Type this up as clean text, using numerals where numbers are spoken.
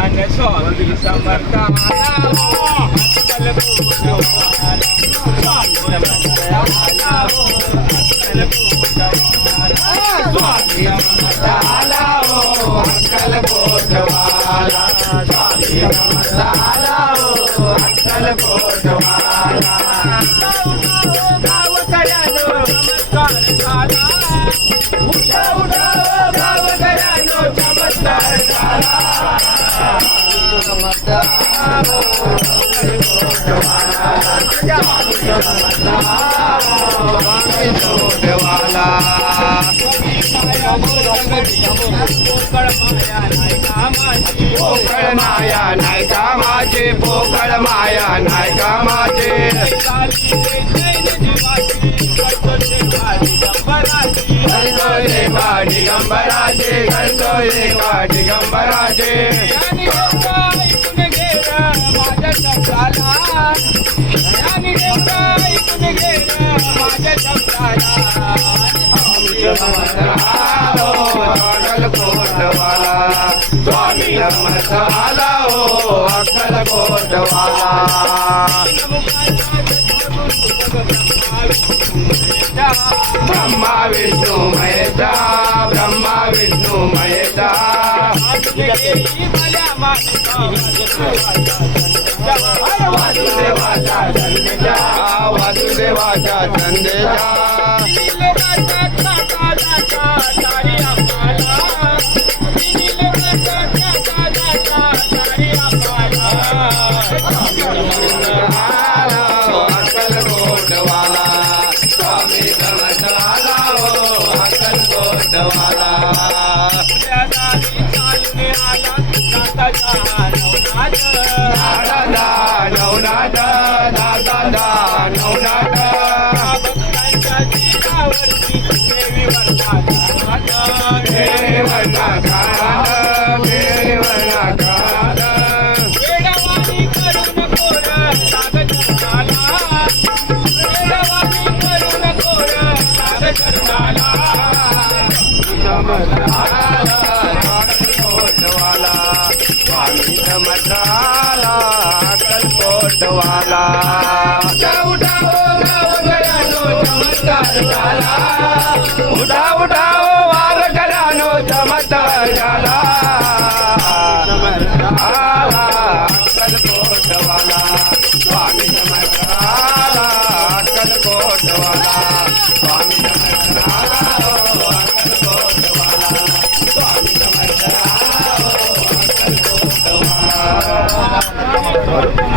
आणि स्वामी समर्थाला अक्कल कोटवाला स्वामी समर्थाला अक्कल कोटवाला स्वामी समर्थाला अक्कल कोटवाला स्वामी समर्थाला अक्कल कोटवाला गावकऱ्यानो नमस्कार झाला उठा उठा गावकऱ्यानो चमत्कार झाला पोकळ माया नाही कामाचे पोकळ माया नाही कामाचे दिगंबराचे घडतोय दिगंबराचे माझ्या शब्दाला आणि ऐकून गेलं माझ्या शब्दाला अक्कल कोटवाला स्वामी समर्थाला अक्कल कोटवाला ब्रह्मा विष्णू महेशा ब्रह्मा विष्णू महेशा वासुदेवाचा संदेशा वासुदेवाचा संदेशा अक्कल कोटवाला स्वामी समर्थाला अक्कल कोटवाला नवनाथ दादा नवनाथ कोटवाला स्वामी समर्थाला अक्कल कोटवाला उठा चमत्कार झाला उठा उठा वाघकरानो चमत्कार झाला अक्कल कोटवाला स्वामी समर्थाला अक्कल कोटवाला स्वामी समर्थाला अक्कल कोटवाला स्वामी समर्थाला अक्कल कोटवाला